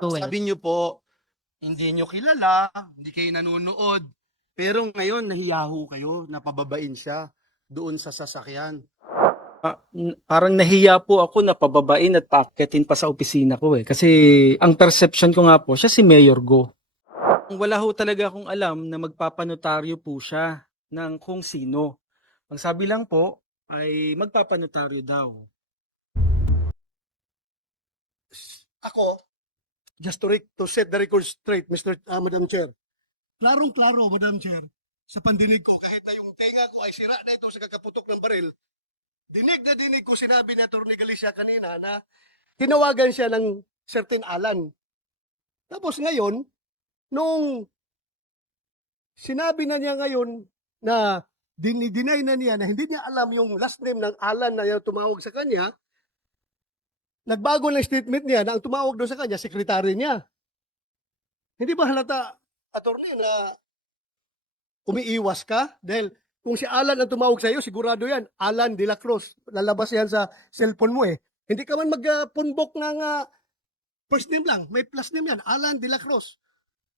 Joel. Sabi niyo po, hindi niyo kilala, hindi kayo nanonood. Pero ngayon, nahiyaho kayo, napababain siya doon sa sasakyan. Parang nahiya po ako na pababain at paakyatin pa sa opisina ko eh. Kasi ang perception ko nga po, siya si Mayor Go. Wala ho talaga akong alam na magpapanotaryo po siya ng kung sino. Ang sabi lang po ay magpapanotaryo daw. Ako, just to set the record straight, Madam Chair. Klarong-klaro, Madam Chair, sa pandinig ko, kahit na yung tenga ko ay sira na ito sa kakaputok ng baril, dinig na dinig ko sinabi ni Atty. Galicia kanina na tinawagan siya ng certain Alan. Tapos ngayon, nung sinabi na niya ngayon na dinay na niya na hindi niya alam yung last name ng Alan na tumawag sa kanya, nagbago ng statement niya na ang tumawag doon sa kanya, sekretary niya. Hindi ba halata, attorney, na umiiwas ka? Dahil kung si Alan ang tumawag sa iyo, sigurado yan, Alan de la Cruz. Lalabas yan sa cellphone mo eh. Hindi ka man magpunbok ng first name lang. May plus name yan, Alan de la Cruz.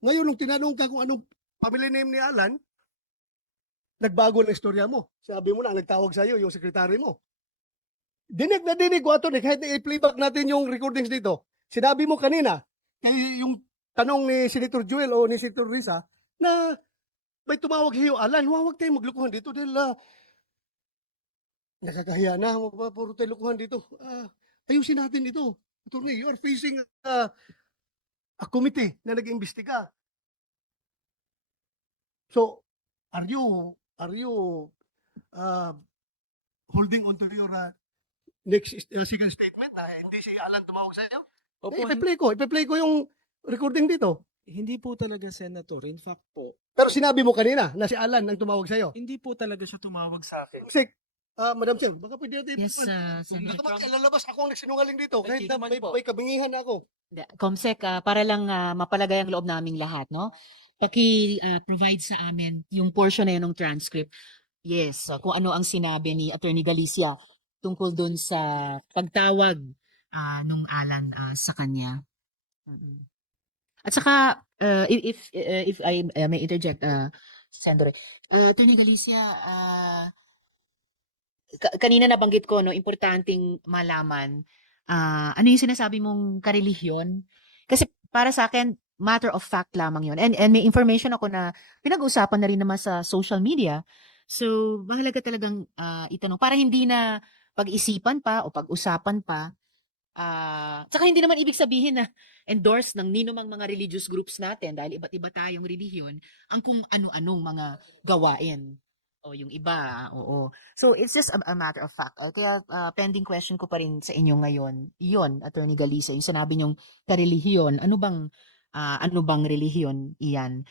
Ngayon, nung tinanong ka kung anong family name ni Alan, nagbago ng istorya mo. Sabi mo na, nagtawag sa iyo yung sekretary mo. Dinig na dinig ko, attorney, kahit i-playback natin yung recordings dito. Sinabi mo kanina, kay yung tanong ni Senator Joel o ni Senator Risa, na may tumawag hiyo, Alan, huwag tayong maglukuhan dito dahil nakakahiya na, puro tayo lukuhan dito. Ayusin natin ito. Attorney, you are facing a committee na nag-imbestiga. So, are you holding on to your next second statement na hindi si Alan tumawag sa iyo? Opo, Ipe-play ko yung recording dito. hindi po talaga senator. In fact po, Pero sinabi mo kanina na si Alan ang tumawag sa iyo. hindi po talaga siya tumawag sa akin. Kasi, Madam Chair, baka pwede natin Yes, Senator. baka lalabas ako ang nagsinungaling dito kahit na Naman po. may kabingihan ako. Comsec, para lang mapalagay ang loob naming lahat, no? Paki-provide sa amin yung portion na yun ng transcript. Yes, kung ano ang sinabi ni Attorney Galicia tungkol dun sa pagtawag nung Alan sa kanya. At saka, if I may interject, Senator, Attorney Galicia, kanina nabanggit ko, no, importanteng malaman, ano yung sinasabi mong karelihiyon? Kasi para sa akin, matter of fact lamang yun. And may information ako na pinag-uusapan na rin naman sa social media. So, mahalaga talagang itanong para hindi na pag-isipan pa o pag-usapan pa. Tsaka hindi naman ibig sabihin na endorse ng ninumang mga religious groups natin dahil iba't iba tayong relihiyon ang kung ano-anong mga gawain. O yung iba, oo. So it's just a matter of fact. Kaya pending question ko pa rin sa inyo ngayon. Iyon, Attorney Galicia, yung sinabi niyong karelihiyon, ano bang relihiyon iyan?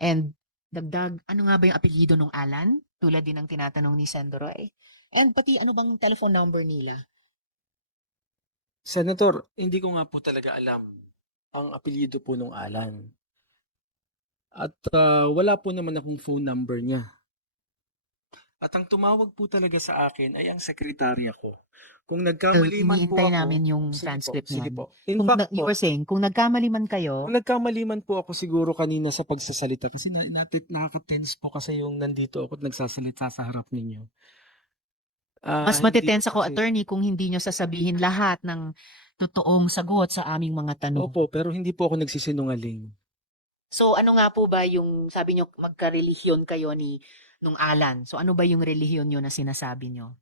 And dagdag, ano nga ba yung apelyido ng Alan? Tulad din ng tinatanong ni Sendoroy. And pati ano bang telephone number nila? Senator, hindi ko nga po talaga alam ang apelyido po ng Alan. At wala po naman akong phone number niya. At ang tumawag po talaga sa akin ay ang sekretarya ko. Kung nagkamali man po Hinihintay ako, namin yung sige transcript po, sige niyan. po. In Kung fact you po, were saying, kung nagkamali man kayo, kung nagkamali man po ako siguro kanina sa pagsasalita kasi nakaka-tense po kasi yung nandito ako at nagsasalita sa harap ninyo. mas Hindi matitense po ako, kasi- attorney, kung hindi nyo sasabihin lahat ng totoong sagot sa aming mga tanong. Opo, pero hindi po ako nagsisinungaling. So ano nga po ba yung, sabi nyo, magka-relihiyon kayo nung Alan. So ano ba yung relihiyon nyo na sinasabi nyo?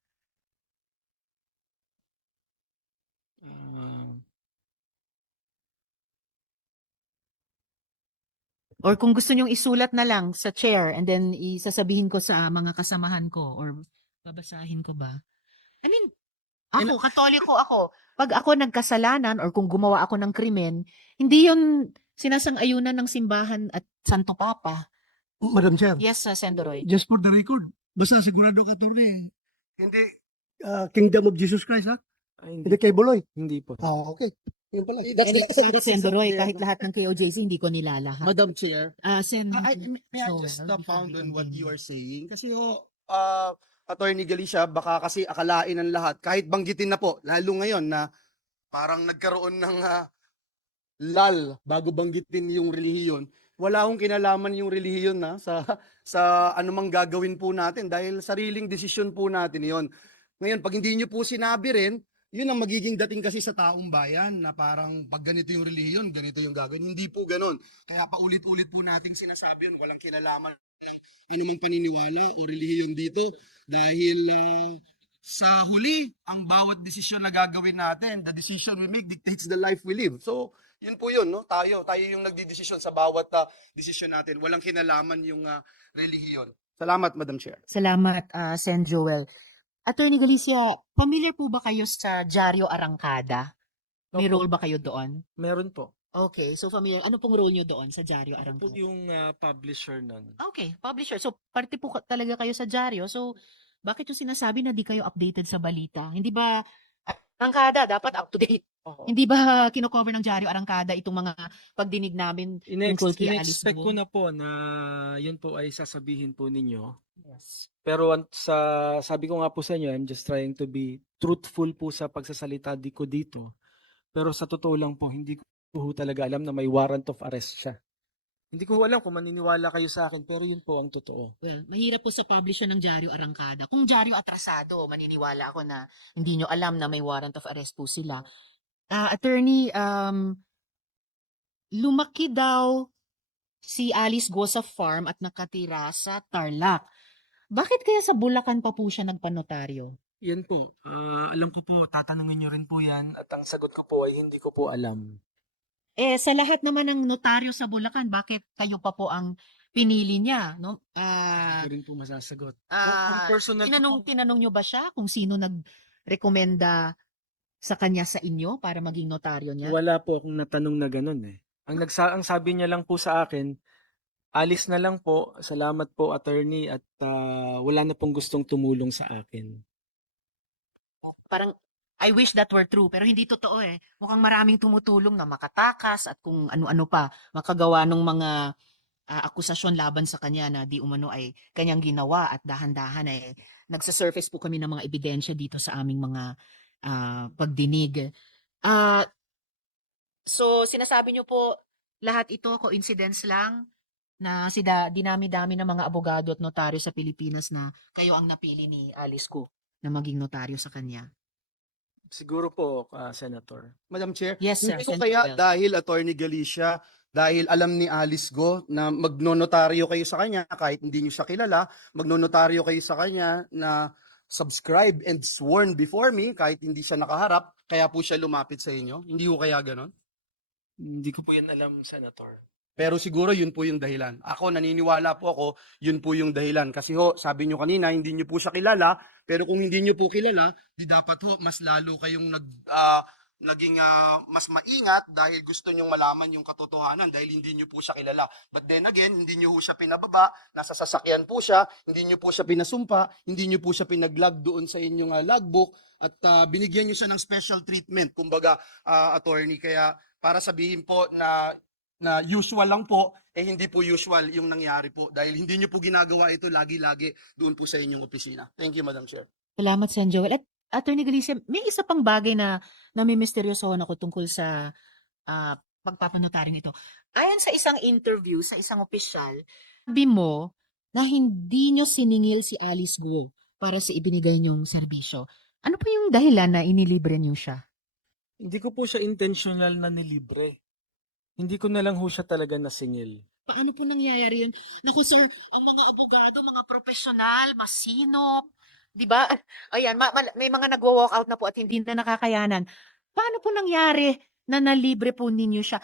Ah, Or kung gusto nyong isulat na lang sa chair and then isasabihin ko sa mga kasamahan ko or babasahin ko ba? I mean, ako, katoliko ako. Pag ako nagkasalanan or kung gumawa ako ng krimen, hindi yun sinasang-ayunan ng simbahan at Santo Papa. Madam Chair, Yes, Sendoroy. just for the record, basta sigurado ka, attorney, hindi Kingdom of Jesus Christ, ha? hindi, Hindi kay Buloy. hindi po. Okay. Yun pala. Sendoroy, kahit lahat ng KOJC, hindi ko nilalahat. Madam Chair, Sen, may I Joel, just before found we on what you continue. are saying? Kasi Attorney Galicia, baka kasi akalain ng lahat, kahit banggitin na po, lalo ngayon na parang nagkaroon ng lal bago banggitin yung relihiyon, wala akong kinalaman yung relihiyon na sa anumang gagawin po natin dahil sariling desisyon po natin yon. Ngayon, pag hindi nyo po sinabi rin, yun ang magiging dating kasi sa taong bayan na parang pag ganito yung relihiyon, ganito yung gagawin. Hindi po ganun. Kaya paulit-ulit po nating sinasabi yun, walang kinalaman anumang paniniwala o relihiyon dito dahil sa huli, ang bawat desisyon na gagawin natin, the decision we make dictates the life we live. So, yun po yun, no? Tayo yung nagdidesisyon sa bawat desisyon natin. Walang kinalaman yung relihiyon. Salamat, Madam Chair. Salamat, Sen Joel. Attorney Galicia, familiar po ba kayo sa Diaryo Arangkada? May Opo. role ba kayo doon? Meron po. Okay, so familiar. Ano pong role nyo doon sa Diaryo Ako po Arangkada? yung publisher nun. Okay, publisher. So, parte po talaga kayo sa Diaryo. So, bakit yung sinasabi na di kayo updated sa balita? Hindi ba, Arangkada, dapat up to date. Oo. Hindi ba kino-cover ng Diaryo Arangkada itong mga pagdinig namin tungkol kay Alice In-expect Guo? ko na po na yun po ay sasabihin po ninyo. Yes. Pero sabi ko nga po sa inyo, I'm just trying to be truthful po sa pagsasalita ko dito. Pero sa totoo lang po, hindi ko po talaga alam na may warrant of arrest siya. Hindi ko alam kung maniniwala kayo sa akin, pero yun po ang totoo. Well, mahirap po sa publisher ng Diaryo Arangkada. Kung Diaryo Atrasado, maniniwala ako na hindi nyo alam na may warrant of arrest po sila. Attorney, lumaki daw si Alice Guo sa farm at nakatira sa Tarlac. Bakit kaya sa Bulacan pa po siya nagpanotaryo? Yan po. Alam ko po, tatanungin nyo rin po yan. At ang sagot ko po ay hindi ko po alam. Sa lahat naman ng notaryo sa Bulacan, bakit kayo pa po ang pinili niya? No? Hindi ko rin po masasagot. Kung personal ko po, Tinanong nyo ba siya kung sino nag-rekomenda sa kanya sa inyo para maging notaryo niya? wala po akong natanong na ganun eh. Ang sabi niya lang po sa akin, alis na lang po, salamat po attorney at wala na pong gustong tumulong sa akin. Parang, I wish that were true, pero hindi totoo eh. Mukhang maraming tumutulong na makatakas at kung ano-ano pa, makagawa ng mga akusasyon laban sa kanya na di umano ay kanyang ginawa at dahan-dahan ay nagsasurface po kami ng mga ebidensya dito sa aming mga pagdinig. So, sinasabi niyo po, lahat ito coincidence lang na dinami-dami ng mga abogado at notaryo sa Pilipinas na kayo ang napili ni Alice Guo na maging notaryo sa kanya. Siguro po, Senator. Madam Chair, Yes, sir. hindi ko Sen. kaya Joel. dahil Attorney Galicia, dahil alam ni Alice Go na magnonotaryo kayo sa kanya kahit hindi niyo siya kilala, magnonotaryo kayo sa kanya na subscribe and sworn before me kahit hindi siya nakaharap, kaya po siya lumapit sa inyo. Hindi ko kaya ganon? Hindi ko po yan alam, Senator. Pero siguro yun po yung dahilan. Ako, naniniwala po ako, yun po yung dahilan. Kasi ho, sabi nyo kanina, hindi nyo po siya kilala, pero kung hindi nyo po kilala, di dapat ho, mas lalo kayong naging mas maingat dahil gusto nyong malaman yung katotohanan dahil hindi nyo po siya kilala. But then again, hindi nyo po siya pinababa, nasa sasakyan po siya, hindi nyo po siya pinasumpa, hindi nyo po siya pinaglag doon sa inyong logbook at binigyan nyo siya ng special treatment, kumbaga attorney. Kaya para sabihin po na usual lang po, hindi po usual yung nangyari po dahil hindi nyo po ginagawa ito lagi-lagi doon po sa inyong opisina. Thank you, Madam Chair. Salamat, Sen. Joel. At Attorney Galicia, may isa pang bagay na nami-misteryosohan ako tungkol sa pagpapanotaryong ito. Ayon sa isang interview sa isang opisyal, sabi mo na hindi nyo siningil si Alice Guo para sa ibinigay nyong serbisyo. Ano po yung dahilan na inilibre nyo siya? Hindi ko po siya intentional na nilibre. Hindi ko na lang ho siya talaga nasingil. Paano po nangyayari yun? Naku sir, ang mga abogado, mga profesional, masinop, di ba? Ayan, may mga nagwo-walk out na po at hindi na nakakayanan. Paano po nangyari na nalibre po ninyo siya?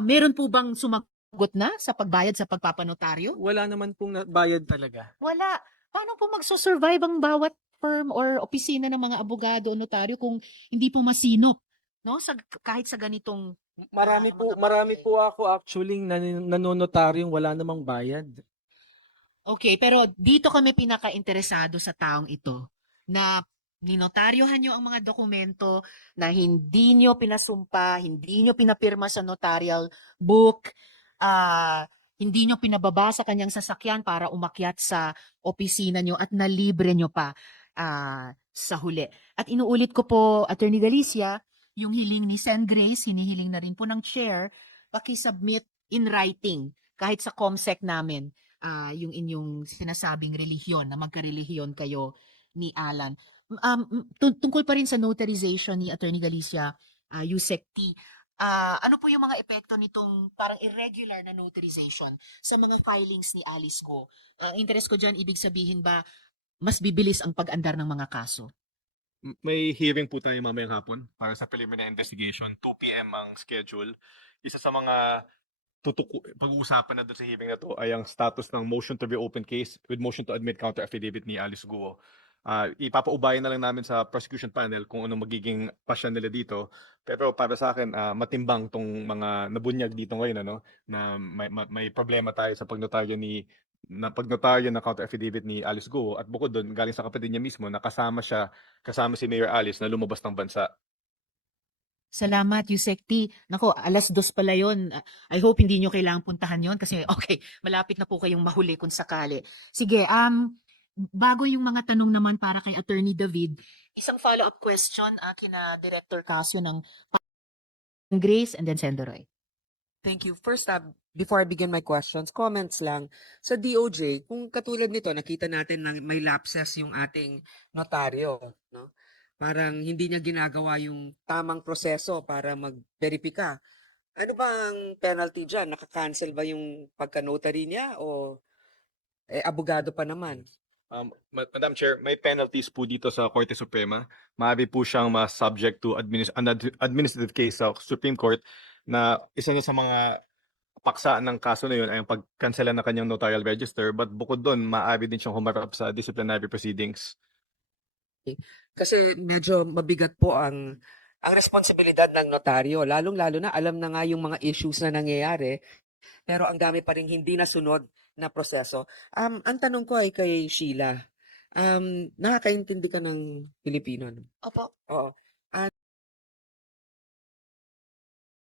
Meron po bang sumagot na sa pagbayad sa pagpapanotaryo? Wala naman pong bayad talaga. Wala. Paano po magsusurvive ang bawat firm or opisina ng mga abogado o notaryo kung hindi po masinop? No? Kahit sa ganitong Marami po ako actually nanonotaryong wala namang bayad. Okay, pero dito kami pinaka-interesado sa taong ito na ninotaryohan nyo ang mga dokumento na hindi nyo pinasumpa, hindi nyo pinapirma sa notarial book, hindi nyo pinababa sa kanyang sasakyan para umakyat sa opisina nyo at nalibre nyo pa sa huli. At inuulit ko po, Attorney Galicia, yung hiling ni Sen Grace, hinihiling na rin po ng chair, paki-submit in writing kahit sa COMSEC namin yung inyong sinasabing relihiyon na magkarelihiyon kayo ni Alan. Tungkol pa rin sa notarization ni Attorney Galicia, Yusek T. Ano po yung mga epekto nitong parang irregular na notarization sa mga filings ni Alice Go? Ang interest ko dyan, ibig sabihin ba mas bibilis ang pag-andar ng mga kaso? May hearing po tayo mamayang hapon para sa preliminary investigation. 2 p.m. ang schedule. Isa sa mga pag-uusapan na doon sa hearing na to ay ang status ng motion to reopen case with motion to admit counter affidavit ni Alice Guo. Ipapaubayan na lang namin sa prosecution panel kung ano magiging pasya nila dito. Pero para sa akin, matimbang tong mga nabunyag dito ngayon, ano, na may problema tayo sa pagnotaryo ng counter affidavit ni Alice Guo, at bukod doon, galing sa kapatid niya mismo na kasama si Mayor Alice na lumabas ng bansa. Salamat, Yusek T. Nako, 2:00 pala yun. I hope hindi nyo kailangang puntahan yon kasi okay, malapit na po kayong mahuli kung sakali. Sige, bago yung mga tanong naman para kay Attorney David, isang follow-up question kina Director Casio ng Grace and then Senator Roy. Thank you. First up, before I begin my questions, comments lang. Sa DOJ, kung katulad nito, nakita natin na may lapses yung ating notaryo, no? Parang hindi niya ginagawa yung tamang proseso para mag-verifika. Ano ba ang penalty dyan? Nakakancel ba yung pagka-notary niya o abogado pa naman? Madam Chair, may penalties po dito sa Korte Suprema. Maaari po siyang ma-subject to administrative case sa Supreme Court na isa na sa mga paksa ng kaso na yun ay ang pagkansela ng kanyang notarial register, but bukod doon, maaari din siyang humarap sa disciplinary proceedings. Kasi medyo mabigat po ang responsibilidad ng notaryo, lalong-lalo na alam na nga yung mga issues na nangyayari, pero ang dami pa rin hindi nasunod na proseso. Ang tanong ko ay kay Sheila. Nakakaintindi ka ng Pilipino, no? Opo. Oo.